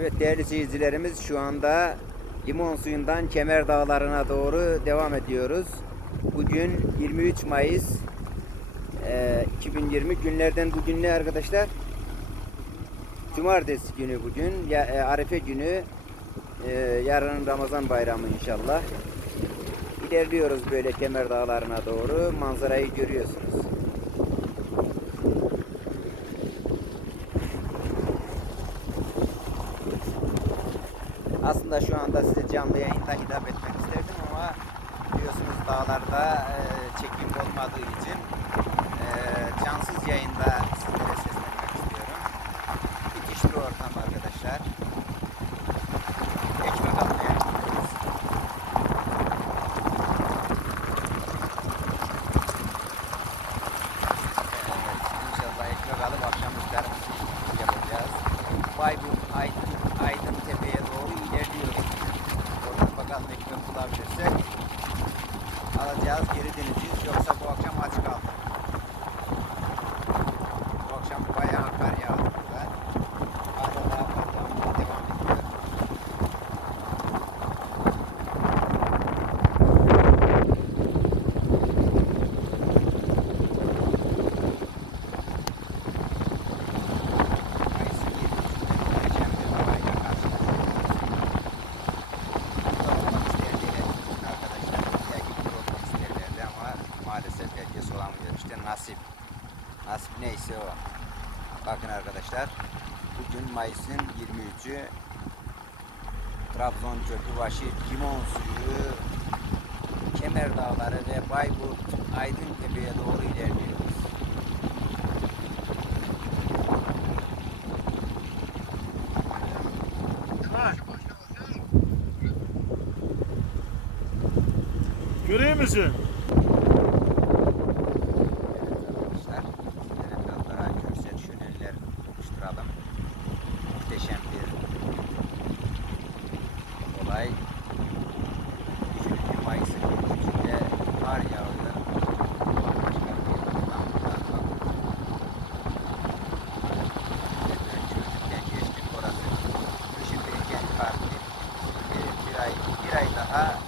Evet değerli seyircilerimiz şu anda limon suyundan Kemer Dağları'na doğru devam ediyoruz. Bugün 23 Mayıs eee, 2020 günlerden bugün ne arkadaşlar? Cumartesi günü bugün, ya, e, Arefe günü, e, yarın Ramazan bayramı inşallah. İlerliyoruz böyle Kemer Dağları'na doğru, manzarayı görüyorsunuz. Aslında şu anda size canlı yayında hitap etmek isterdim ama biliyorsunuz dağlarda e, çekim olmadığı için e, cansız yayında sizlere seslenmek istiyorum. Müthiş bir ortam arkadaşlar. Ekmek almaya gidiyoruz. Evet, inşallah ekmek alıp akşam iftarımızı yapacağız. Bayburt, Aydın, Aydın Tepe'ye doğru ilerliyoruz. Oradan bakalım ekmek bulabilirsek alacağız, geri döneceğiz. Yoksa bu akşam aç kaldık. Bu akşam bayağı kar yağdı burada. Hala daha kar yağmaya devam ediyor. Mayıs'ın 23'ünde muhteşem bir havayla karşılaşıyoruz. Burada olmak isteyenler arkadaşlar belki burada olmak isterlerdi ama maalesef herkes olamıyor. İşte nasip. Nasip neyse o. Bakın arkadaşlar bugün Mayıs'ın 23'ü Trabzon Köprübaşı limon suyu Kemer Dağları ve Bayburt Aydın Tepe'ye doğru ilerliyoruz. Görüyor musun? Parti bir, bir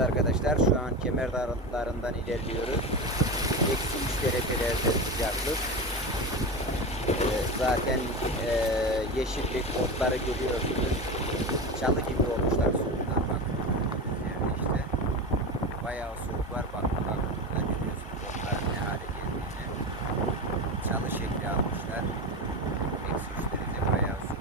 Evet arkadaşlar şu an kemer dağlarından ilerliyoruz. Eksi 3 derecelerde sıcaklık. Ee, zaten e, yeşillik otları görüyorsunuz. Çalı gibi olmuşlar soğuktan. Üzerinde işte. Bayağı soğuk var bak bak. Burada görüyorsunuz otların ne hale geldiğini. Çalı şekli almışlar. Eksi 3 derece bayağı soğuk.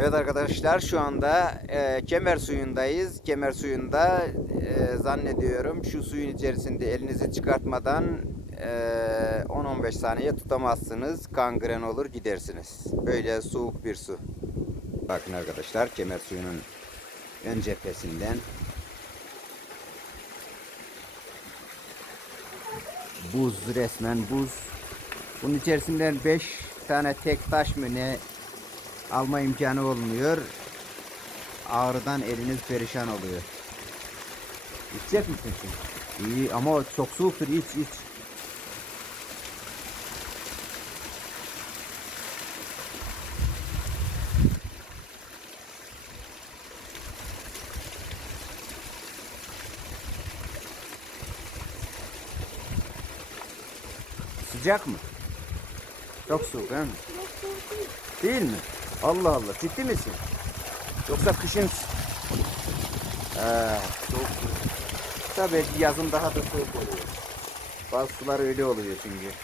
Evet arkadaşlar şu anda e, kemer suyundayız. Kemer suyunda e, zannediyorum şu suyun içerisinde elinizi çıkartmadan e, 10-15 saniye tutamazsınız. Kangren olur gidersiniz. Böyle soğuk bir su. Bakın arkadaşlar kemer suyunun ön cephesinden buz resmen buz. Bunun içerisinden 5 tane tek taş mı ne alma imkanı olmuyor. Ağrıdan eliniz perişan oluyor. İçecek misin şimdi? İyi ama çok soğuktur iç iç. Sıcak mı? Çok soğuk değil mi? Değil mi? Allah Allah. Ciddi misin? Yoksa kışın... Ee, soğuk. Tabii yazın daha da soğuk oluyor. Bazı sular öyle oluyor çünkü.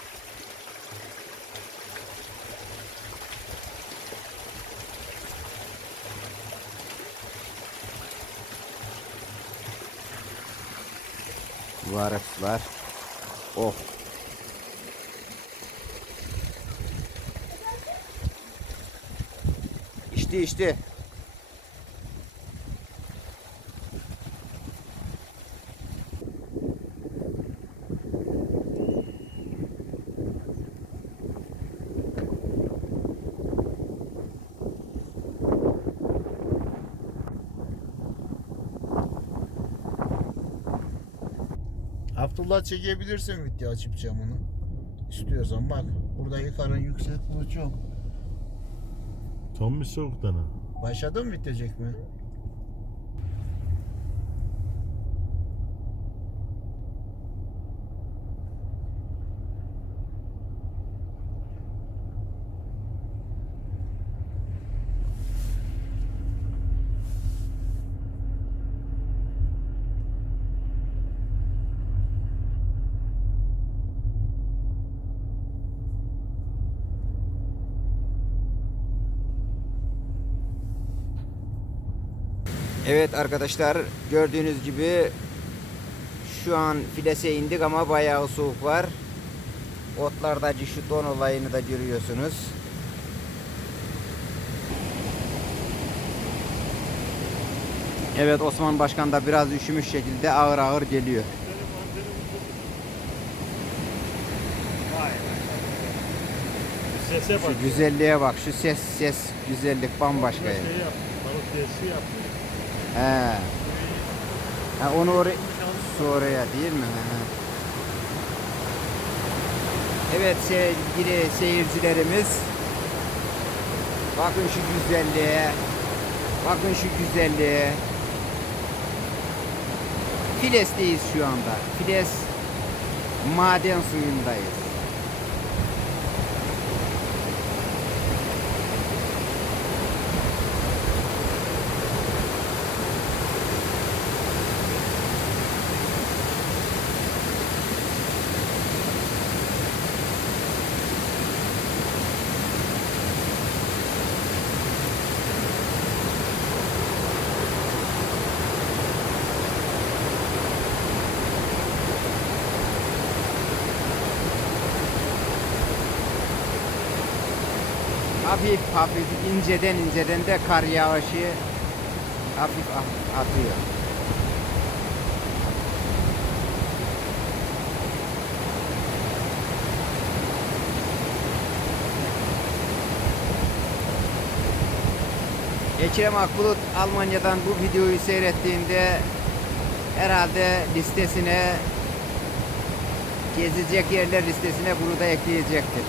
Bu araçlar. Oh. İçti içti. Abdullah çekebilirsin video açıp camını. İstiyorsan bak. Burada yukarı yüksek bu çok. Tam bir soğuktan ha. Başladı mı bitecek mi? Evet arkadaşlar gördüğünüz gibi şu an filese indik ama bayağı soğuk var. Otlardaki şu don olayını da görüyorsunuz. Evet Osman Başkan da biraz üşümüş şekilde ağır ağır geliyor. Şu güzelliğe bak. Şu ses ses güzellik bambaşka. ya. Şey yap. Balık testi yap. He. Ha, onu oraya oraya değil mi? He. Evet sevgili seyircilerimiz. Bakın şu güzelliğe. Bakın şu güzelliğe. Files'teyiz şu anda. Files maden suyundayız. hafif hafif inceden inceden de kar yağışı hafif ah, atıyor. Ekrem Akbulut Almanya'dan bu videoyu seyrettiğinde herhalde listesine gezecek yerler listesine bunu da ekleyecektir.